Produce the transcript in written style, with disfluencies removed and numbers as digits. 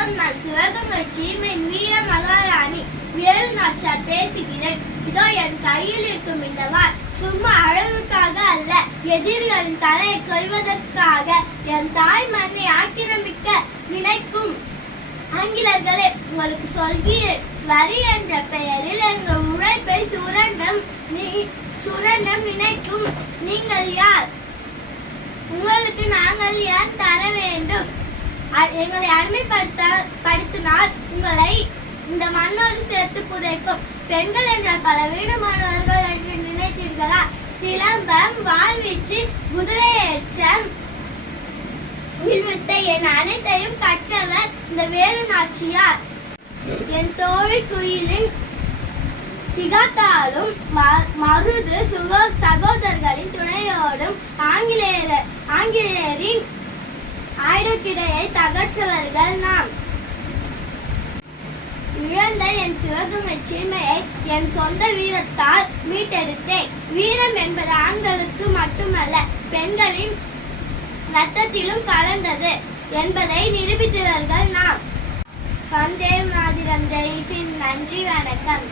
வணக்கம். நான் சிவகங்கை சீமையின் வீர மகாராணி வேலு நாச்சியார் பேசுகிறேன். இதோ என் கையில் இருக்கும் இந்த வாள் சும்மா அழகுக்காக அல்ல, எதிரிகளின் தலையை கொய்வதற்காக. என் தாய் மண்ணை ஆக்கிரமிக்க நினைக்கும் ஆங்கிலர்களே, உங்களுக்கு சொல்கிறேன், வரி என்ற பெயரில் எங்கள் உழைப்பை சுரண்டம் நினைக்கும் நீங்கள் யார்? உங்களுக்கு நாங்கள் ஏன் தர வேண்டும்? எங்களை அடிமைப்படுத்தினால் உங்களை இந்த மண்ணோடு சேர்த்து புதைப்போம். பெண்கள் என்றால் பல வீடுமானவர்கள் என்று நினைத்தீர்களா? சிலம்பம், வாழ்வீச்சு, குதிரையேற்றம், வில்வித்தை என் அனைத்தையும் கற்றவர் இந்த வேலு நாச்சியார். என் தோழி குயிலின் திகாத்தாலும் மருது சகோதரர்களின் துணையோடும் ஆங்கிலேயரின் ஆயுதக்கிடையை தகற்றவர்கள் நாம். இழந்த என் சிவகங்கை சீமையை என் சொந்த வீரத்தால் மீட்டெடுத்தேன். வீரம் என்பது ஆண்களுக்கு மட்டுமல்ல, பெண்களின் ரத்தத்திலும் கலந்தது என்பதை நிரூபித்தவர்கள் நாம். வந்தே மாதரம். ஜெய் ஹிந்த். நன்றி, வணக்கம்.